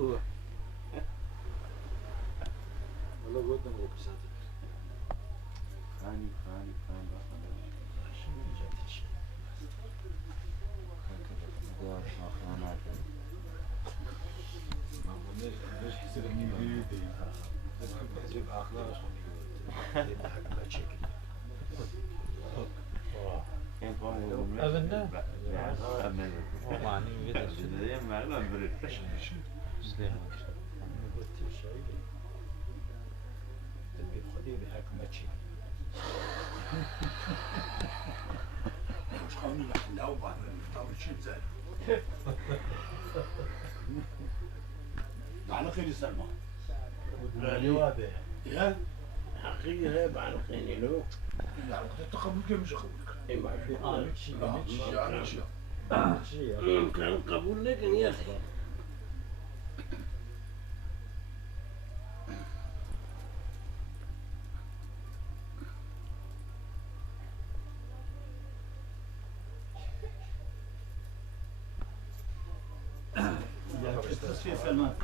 هو والله قلت ما بساتي خاني عشان جات الشيء ليش حسيت اني بيدي حسيت اخلاق شلون يقول حق شكل أبدا ومعني بيد خذي بحق ماتشي مش قانون احنا وبعد نعمل شيء زين على خير سلمى الوابع يا حقيقة بعد خيني له على خير تقبل كيف مش اخوك إيه ما في شيء كان قبول لكن يا أخي في سلمان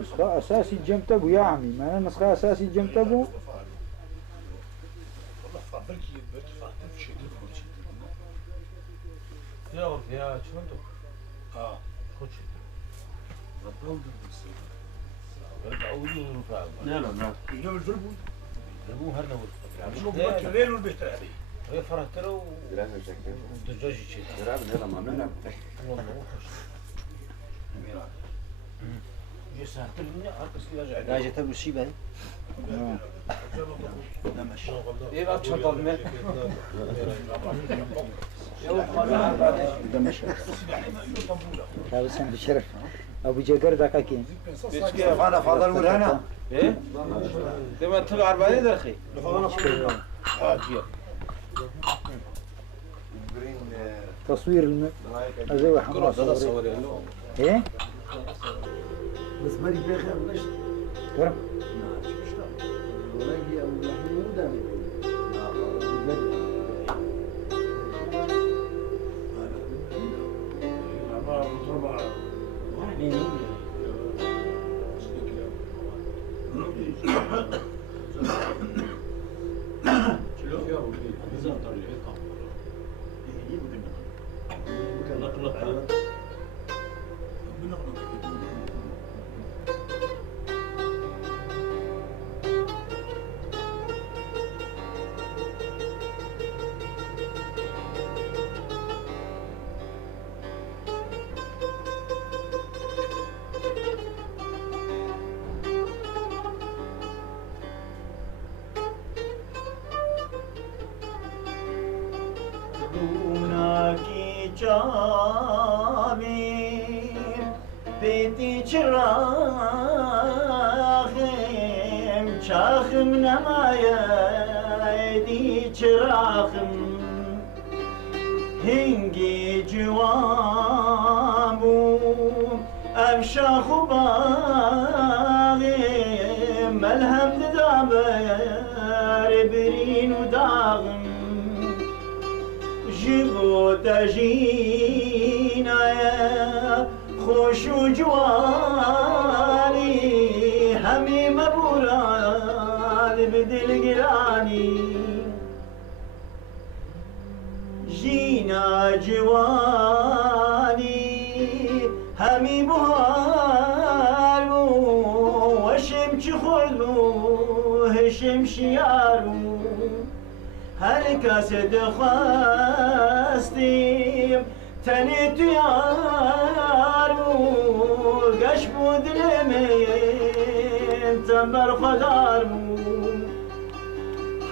نسخة أساسي جمت أبو يا عمي ما نسخة أساسي جمت أبو يا يا شلونك؟ خد لا يجيب الفربون مو هلا شوف وين البيت هذه هي فرحت له ودجاج شيء والله جي سهلت لي اركز كذا لا جت أبو الشيبة ايه لا تشطب منه لا بس أنا بشرف أبو جاكر ذاك أكين انا فاضل ولا انا ايه لما تطلع 40 درخي تصوير أزوي حمراء صوري إيه بس بالي بخير ليش ورا ولاقي ابو محمود دامي بيتي چراغم چاخم نمایدی چراغم هنگی جوامو افشاخ و باغم ملهم دامر برین و داغم جبو تجینای خوش و جوانی همی مبوران به دلگرانی جینا جوانی همی بهار بو و شمچ خورد بو هشم شیار بو هر کس دخواستیم تنی تو یار بو گش بود دلمین تنبر خدار بو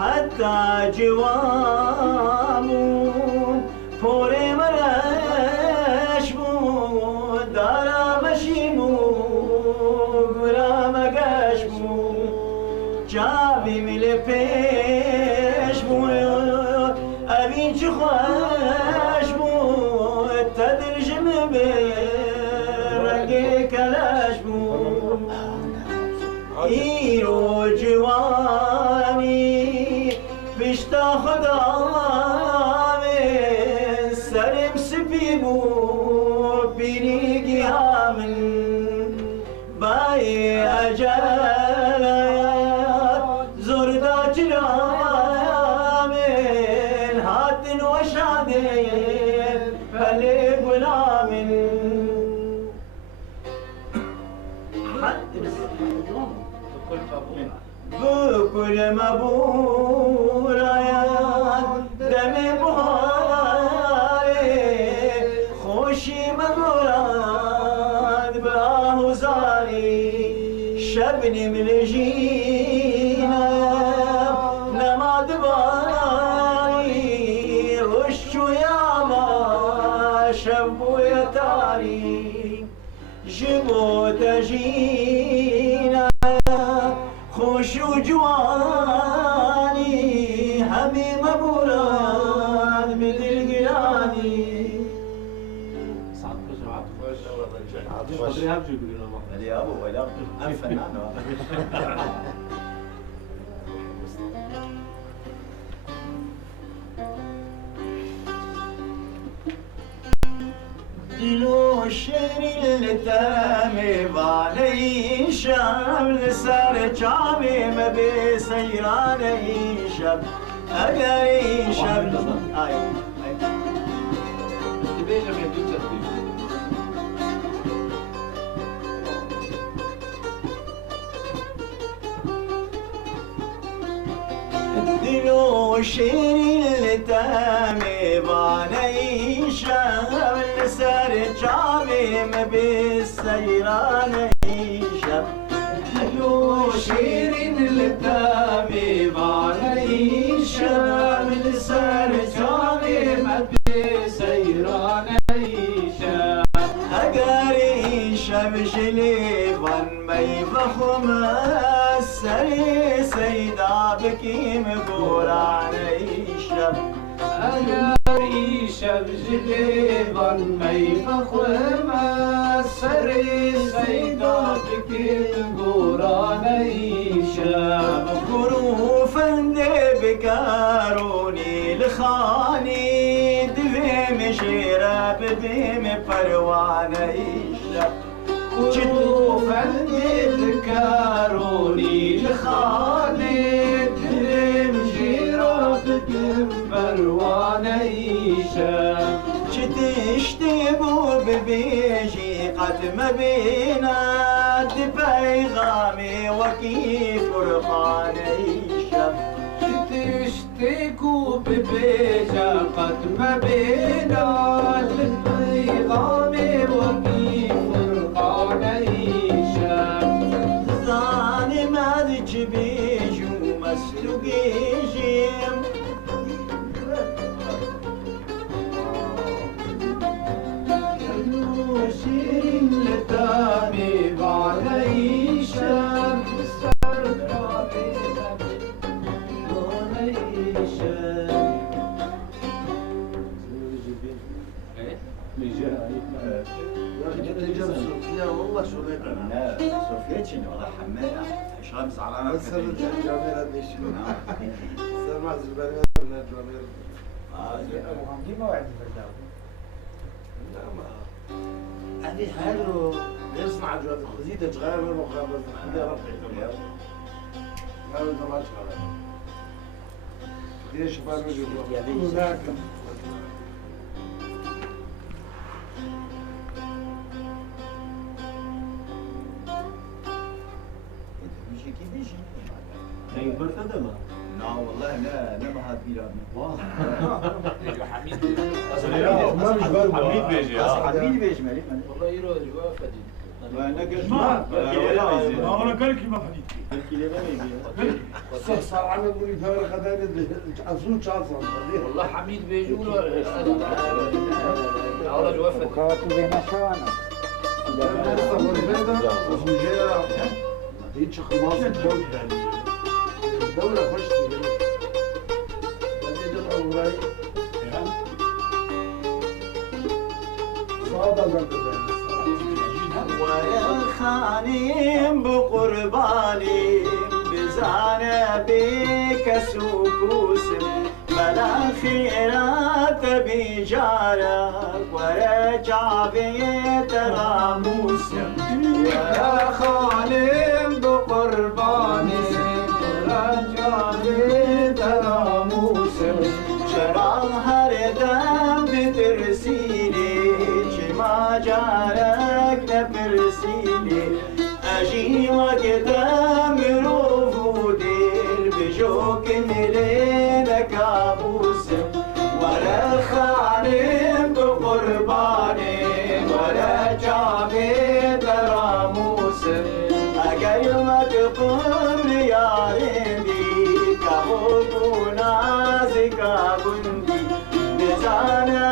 حتی جوامو پوری مرش بو دارمشی بو گرامگش بو جاوی مل پی فرش بود ایرو جوانی بشتا خدا من سرم سپی بود بیری گیامن بای اجلت زردا جرامن هاتن وشادن فلی غلامن بكل مبور دم بهاري خوشي مبوراد باهوزاري شبني من جينا نما دباري وشو ياما شبو يتاري جبو تجينا خوش و جوانی همه مبوران به دلگرانی ولی ابو ولی ام فنان دلو شعر التامي بالي شام لسر جامي ما بسيراني شب اقري شب دلو شعر التامي بالي شام لسر جامي ما بسيراني شب دلو شعر التامي بالي شام لسر جامي ما بسيراني شب اقري شب شليفان ما يفخم السري سيدا بكي مقوراني شب اقري شب شليفان ما يفخم السري سيدا بكي مقوراني شب كروفن بكاروني لخاني دفي مشيرة بديم پرواني شب كروفن بكاروني لخاني دفي مشيرة بديم پرواني شب تشتبو ببيجي قد ما بينا بيغامي وكي فرقاني شب تشتكو ببيجا قد ما بينا بيغامي وكي فرقاني شب زاني ما بيجو مسلوقيجيم شيرين لتامي بعلي شام سرقامي بعلي شام والله شو لا صوفيا شنو والله حماده شام زعلانه بس الجاميرة دي شنو سمع زبالة الجاميرة دي موعد البرداوي هذه حاله يصنع جواد الخزيدة تغير من المخابرات الخزيدة ربعي هذا ما شغال ليش ما نجيب ذاك بيجي كي بيجي هي برتدمه لا والله لا ما هاد بيرادنا ما مش برضه حميد بيجي حبيبي بيجي مالك والله يروح جوا فدي ما انا قال لك ما حديد صار عمل مريد هذا خداني عصون شاطر والله حميد بيجوا والله جوا فدي وكاتب بين شوانا هيك خلاص الدولة خشت صعب والخانم بقرباني بزانة بك سكوسم بلا خيرات بجارك ورجع بيت راموسم ويا خانم بقرباني رجع بيت راموسم شرع هردم بترسيلي ما جارك نبرسيلي أجي وقدام رفودي بجوك ملينا كابوس ولا خانم بقرباني ولا جابي دراموس أجي وقدام يا رندي كابوكو نازكا بندي بزانا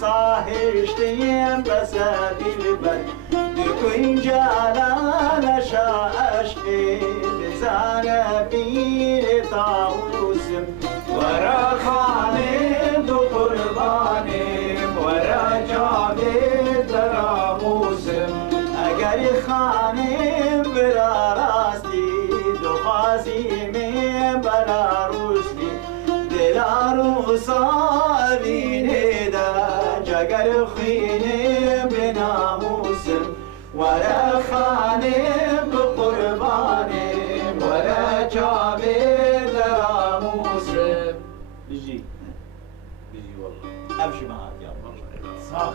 صاهشتين بسادي البر دكوين جالانا شاشتي بزانا بير طاوسم ورا خانم دو قرباني ورا جابي دراموسم اگر خانم برا راستي دو خازي من برا روسلي دلارو صابيني اگر خینه بناموسم ولا خانه بقربانه ولا جابه دراموسم بيجي والله امشي معك يا الله صح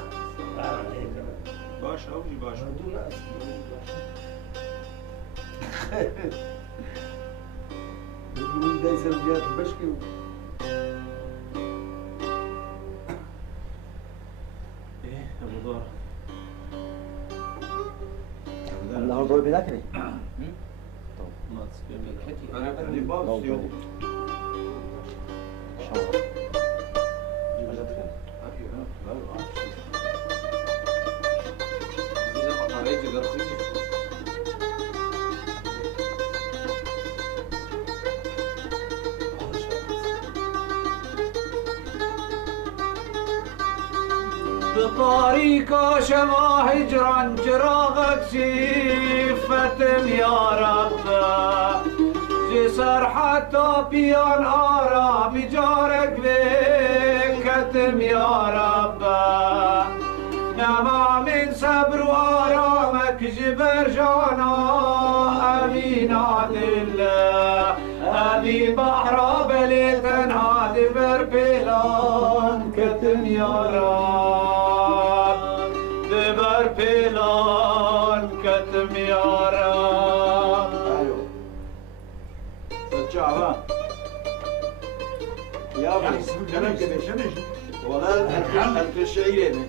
باش أوجي باش من دايس الرجال بشكي الله ضرب ذاكري بطريقة شما هجران جراغك شفتم يا رب جسر حتى بيان آرا بجارك بكتم يا رب نما من صبر وآرامك جبر جانا أمين عدل أبي بحر بلي تنها دبر بلان كتم يا رب دبر بلان كتم يا رب ايوه الشعبان يا ابني كلام كده والله ألف الشعيرين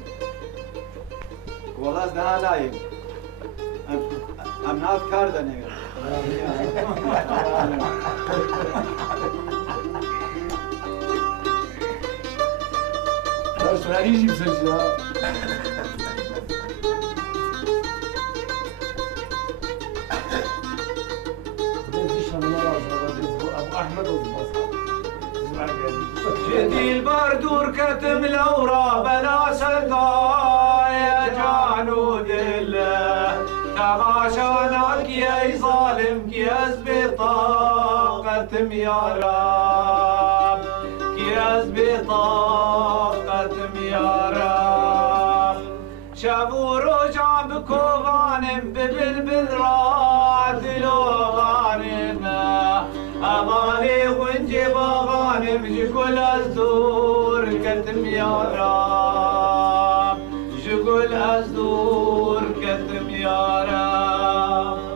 والله ده نايم I'm not carding Baš radižim se ja. ابو احمد جدي البردور كتم الأورا بلا سلطة يا جعنود الله تغاشانك يا ظالم كياس بطاقتم يا رب كياس بطاقتم يا رب شافوا رجع بكوغانم ببلبل راد لوغانم أماني ونجي بغانم جقول أزدور كتم يا رب جقول أزدور كتم يا رب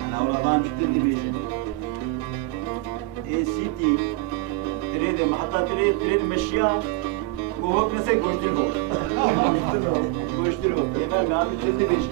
أنا أولا ما مشتني بيجي إيه سيتي تريد محطة تريد مشيا وهو بنسك واشتريه واشتريه يبقى قاعد مشتني بيجي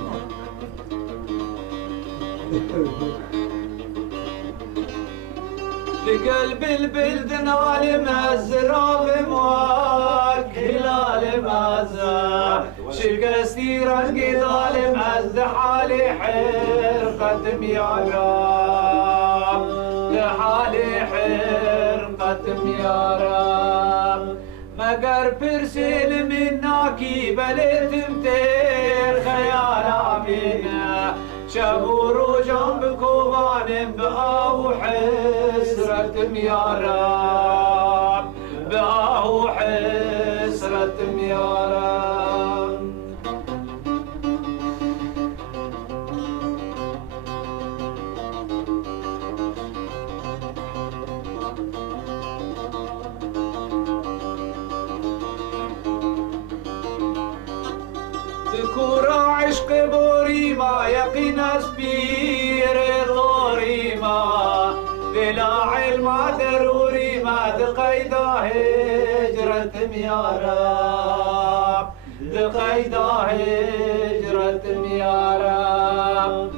بقلب البلد نال مزراب موال هلال مازا شقستي رنقي ظالم أزد حالي حير قدم يا رب لحالي حير قدم يا رب مقر برسل مناكي بلد متير خيال عمينا شابور جنب كوبان بقاو حسرة يا رب بقاو حسرة يا رب ذكورة عشق بوري ما يقين أسبير ضوري ما بلا علم ضروري ما دقيدا هجرة يا رب دقيدا هجرة يا رب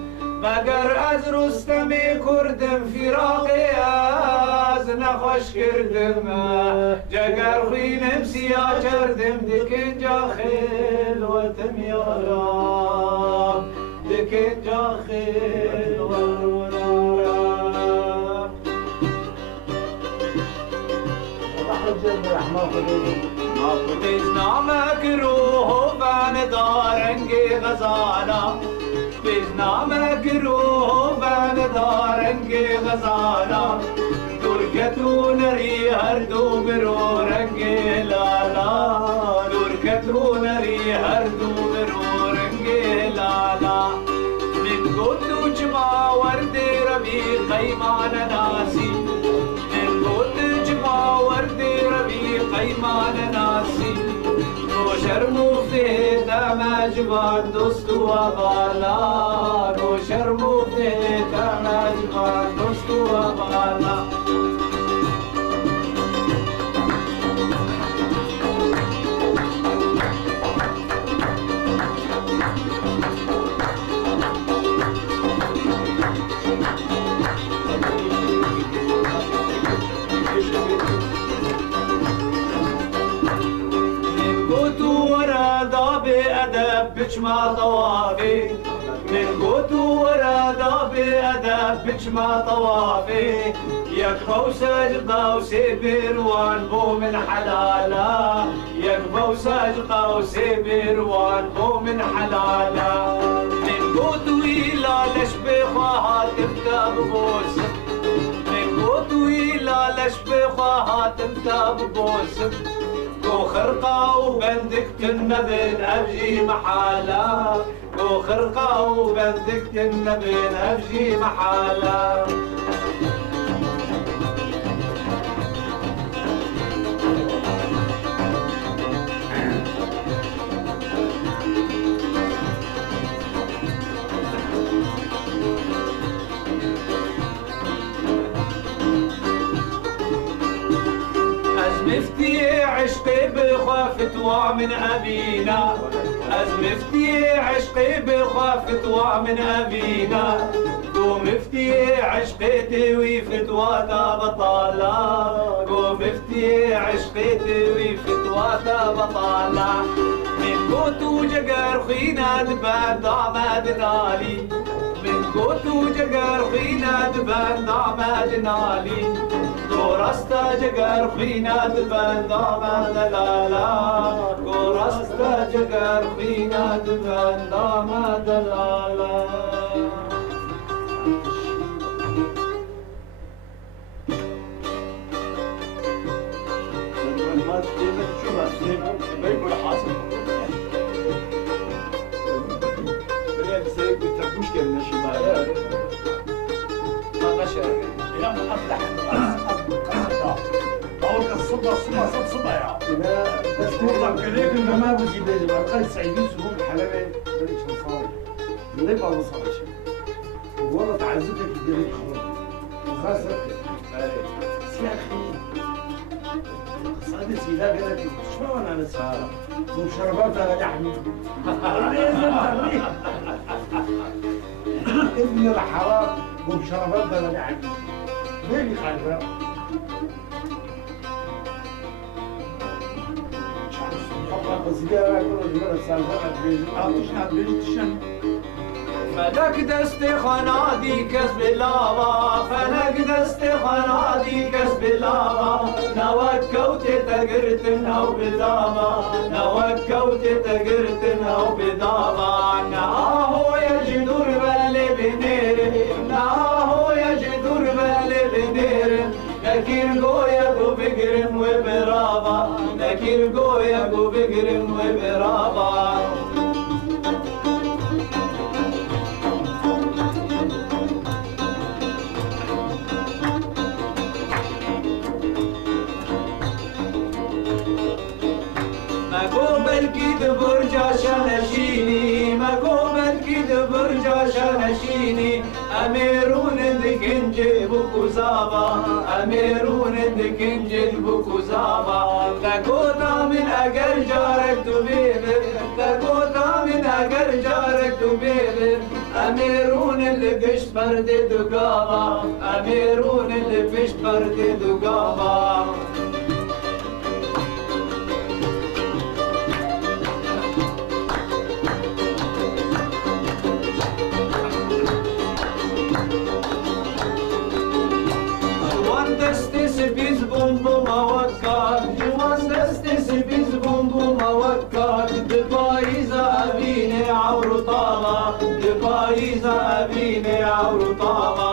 مقر از رستمي كردم فراقي از نخوش كردم جگر خوينم سيا جردم دكن جا خلوتم يا رب دكن جا خلوتم يا رب ما فتزنا مكروه بان دارنگي غزانا بزنا مكروه بان دارنگي غزانا دركتون ري هردو برو رنگي لالا دركتون ري هردو برو رنگي لالا من قدو جما ورد ربي قيمان ناسي من قدو جما ورد ربي قيمان ناسي شرمو في دم جبان دوست و بالا رو شرمو في دم جبان دوست و بالا بجما طوافي من قوتو ورادا بأدب بجما طوافي يكفو سجقة وسبيروان بو من حلالا يكفو سجقة وسبيروان بو من حلالا من قوتو إلى لشبخها تبدأ ببوسم من قوتو إلى لشبخها تبدأ ببوسم خرقة وبندك النبين أبجي محالة خرقة وبندك النبين أبجي محالة أزمفتي عشقي بخافتوا من أبينا أزمفتي عشقي بخافتوا من أبينا قوم افتي عشقي توي فتوى بطالة قوم افتي عشقي توي فتوى بطالة من قوتو جقر خينا دبان دعماد نالي من قوتو جقر خينا دبان دعماد نالي گورستا جگر خینا دبن دامن لالا گورستا جگر خینا دبن دامن لالا ما تجيب شو بس بيقول حاصل بلاد سيد بتربوش كم نشبه ما بشر يا مقطع بقول الصبح صبح يا بس والله كليك انه ما بجي بيجي بقى سعيدين سبون حلبة بريش مصاري ليه بقى مصاري شيء والله تعزتك الجريد خلاص وخاصة يا اخي صادق سيدا قالت شو انا نسهر وشربات على لحمي ابن الحرام وبشربات على لحمي ليه خايفه بس إذا كنا جبنا السالفة عبيج فلك دست خنادي كسب اللابا فلك دست خنادي كسب اللابا نوكوت تقرت نو بدابا نوكوت تقرت نو بدابا نهو يجدر بالي بنير نهو يجدر بالي بنير لكن قويا قو بقرم وبرابا لكن قويا قو بقرم وبرابا برجا شنشيني مقومت كده برجا شنشيني أميرون دكنجي بكوزابا أميرون دكنجي بكوزابا تكوتا من أجر جارك تبيبر تكوتا من أجر جارك تبيبر أميرون اللي بيش برد دقابا أميرون اللي بيش برد دقابا biz bum bum avakkat Yuvas destesi biz bum bum avakkat Dipaiza abine avru tava Dipaiza abine avru tava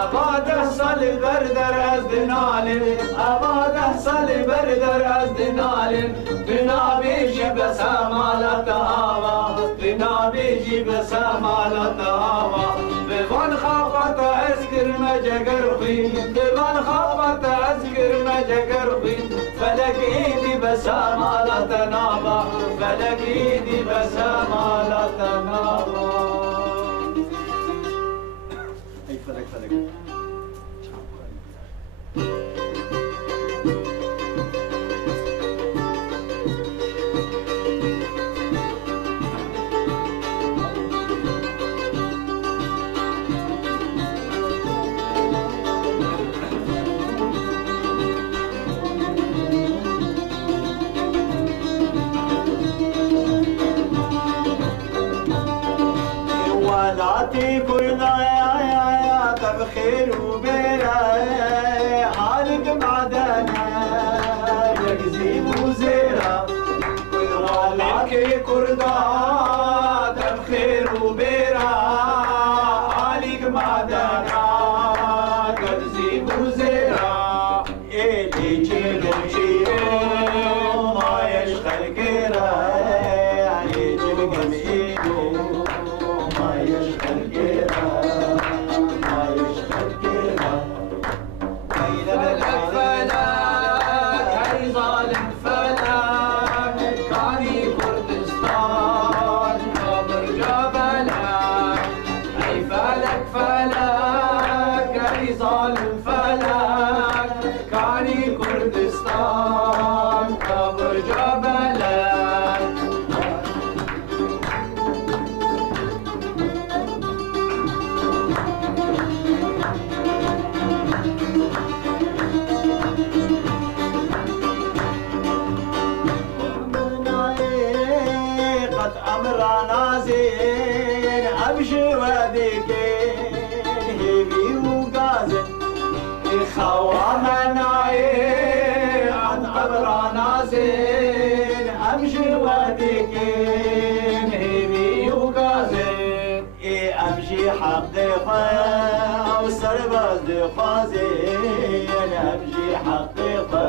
Abada sali berder az dinalim Abada sali berder az dinalim Bina beji besamalat hava Bina beji besamalat hava Bevan khafat azkir mejegerhi Bevan khafat azkir mejegerhi Felek idi besamalat nava Felek idi besamalat nava Ey felek felek ولاتي كلنا يا تبخير وبيرا حالك معدنا يكذب وزيرا ولاتي كلنا تبخير وبيرا حالك معدنا يكذب وزيرا اللي جيلو جيلو ما يشغل كيرا يجيب قميلو كردستان قبر جبلك قد أمرنا زين أبشي وديكين هيبي وقازن خوامنا عن أمرنا زين أمشي وديكين هيبي وقازن أمشي حقيقة وسرباز دخازين أمشي حقيقة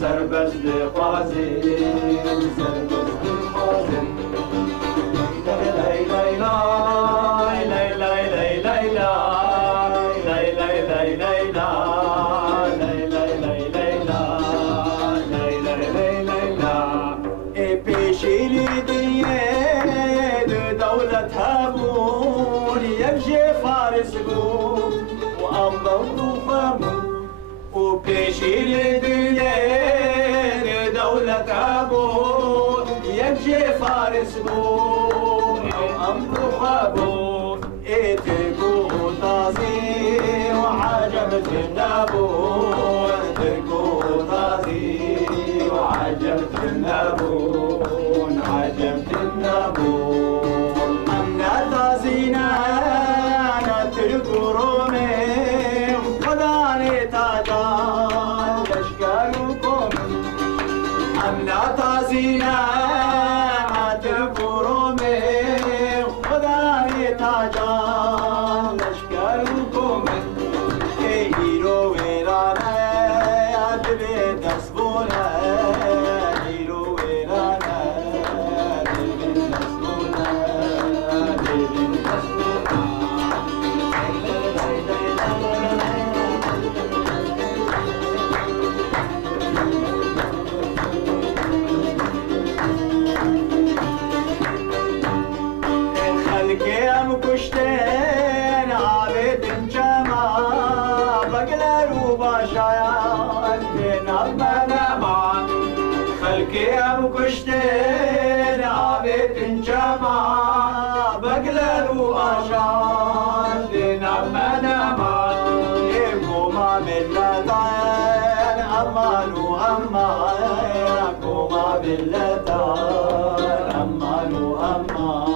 سرباز دخازين سرباز دخازين لا لا لا لا لا لا وبيشي لدنيا دولة أبون يمشي فارس بون أمر خابون تركو طازي وعجبت النابون تركو طازي وعجبت النابون حملة تعزينا تركورومي خداي تاجان لشكركم إيرو ويرانا دبي دسبونا إيرو ويرانا دبي دسبونا دبي دسبونا كشتين عبيد جمع بقلر وبشايان بين المنامع خلقي ام كشتين عبيد جمع بقلر وبشايان بين المنامع يقوم باللدين امالو اما يقوم باللدين امالو اما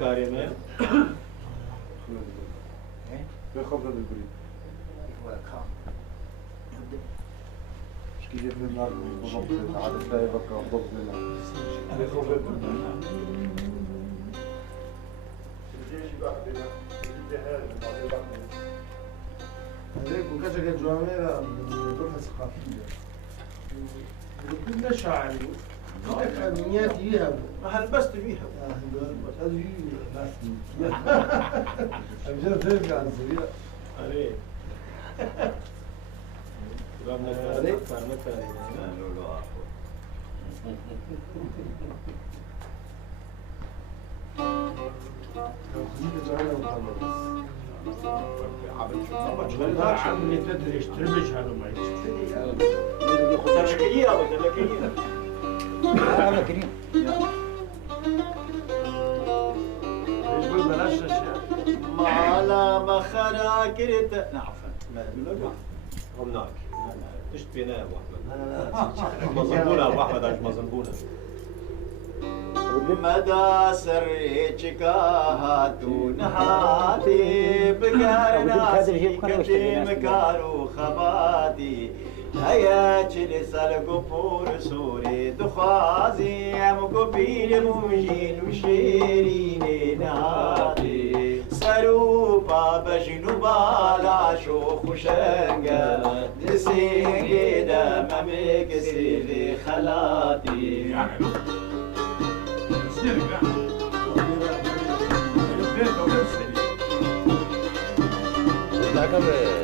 كاريمة بخبز البريد مشكلة من النار بالضبط عادة لا يبقى بالضبط منها بخبز هذيك وكذا جوامع دولة ثقافية كلنا شاعري هناك أمنيات فيها ما هلبست فيها هذه ناس أمجد ترجع عن سريع عليه عليه عم تدري تربج هذا ما تشكيلية ولا كيلية أنا كريم يقول بلاش اشياء ما على مخرا كرت نعفن هناك تشتبينا يا ابو احمد مظنبونا ابو احمد عايش مظنبونا مدى سريتك هاتون هاتي بكارنا سيكتي مكارو خباتي هيا تشلسل قبور سوري دخازي مقبيل ممجين وشيرين ناتي سروبا بجنوبا لا شوخ وشنقا نسيقي دم عمك سيدي خلاتي ذاك ب